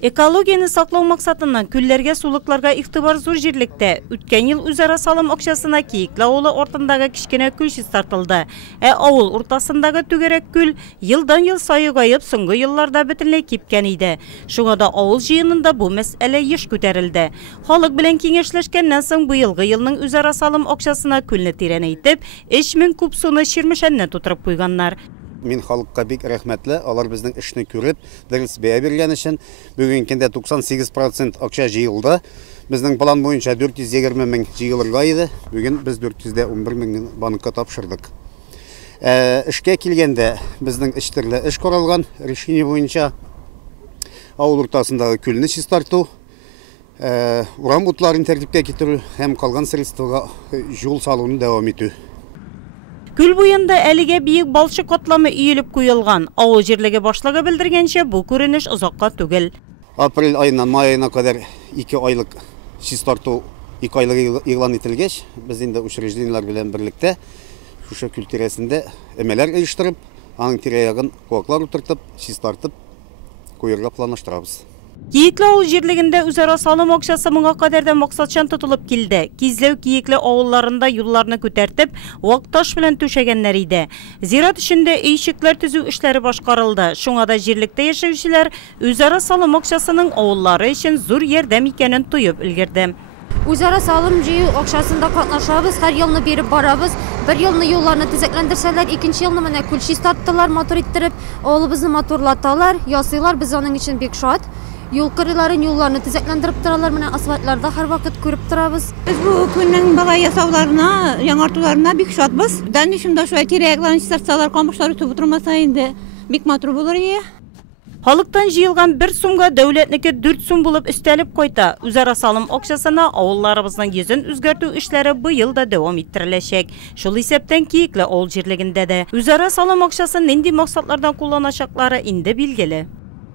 Экологияны саклау максатыннан күлләргә, сулыкларга игътибар зур җирлектә. Үткән ел үзара салым акчасына Киекле авылы ортындагы кичкенә күл чистартылды. Авыл уртасындагы түгәрәк күл елдан-ел сайыгайып, соңгы елларда бөтенләй кипкән иде. Шуңа да авыл җыенында бу мәсьәлә еш күтәрелде. Халык белән киңәшләшкәннән соң бу елгы елның үзара салым акчасына күлне тирәнәйтеп, 3000 куб суны Чирмешәнне тутырып куйганнар. Мин халыкка бик рәхмәтле, алар безнең эшне күреп, дөрес бәя биргән өчен. Бүген көндә 98% акча җыелды. Безнең план буенча 420 мең җыелырга иде. Бүген без 411 мең банкка тапшырдык. Эшкә килгәндә безнең эштерле эш каралган, решение буенча авыл уртасындагы күлне чистарту, урам бутларын тәртипкә китерү һәм калган средствага юл салуны дәвам итү. Күл буенда әлегә биек балчык катламы өелеп куелган. Авыл җирлеге башлыгы белдергәнчә, бу күренеш озакка түгел. Апрель айыннан май айына кадәр 2 айлык чистарту 2 айлык игълан ителгәч, без инде учреждениеләр белән берлектә шушы күл тирәсендә әмәләр оештырып, аның тирә-ягын куаклар утыртып, чистартып куярга планлаштырабыз. Киекле авыл җирлегендә үзара салым акчасы моңа кадәр дә максатчан тотылып килде. Кизләү Киекле авылларында юлларны күтәртеп, вак-таш белән түшәгәннәр иде. Зират эчендә өйчекләр төзү эшләре башкарылды. Шуңа да җирлектә яшәүчеләр үзара салым акчасының авыллары өчен зур ярдәм икәнен тоеп өлгерде. Үзара салым җыю акчасында катнашабыз, һәр елны биреп барабыз. Бер елны юлларны төзекләндерсәләр, икенче елны менә күл чистарттылар, мотор иттереп, авылыбызны матурлаталар, ясыйлар, без аның өчен бик шат. Юл кырыйларын, юлларны төзекләндереп торалар, менә асфальтларда һәр вакыт күреп торабыз. Без бу күннең бала ясауларына, яңартуларына бик шатбыз. Дәнишимдә шулай тирә-якларын чистартсалар, камышлар үтеп утырмаса инде бик матур булыр иде. Халыктан җыелган 1 сумга дәүләтнеке 4 сум булып өстәлеп кайта. Үзара салым акчасына авылларыбызның йөзен үзгәртү эшләре быел да дәвам иттереләчәк. Шул исәптән Киекле авыл җирлегендә дә үзара салым акчасын нинди максатлардан кулланачаклары инде билгеле.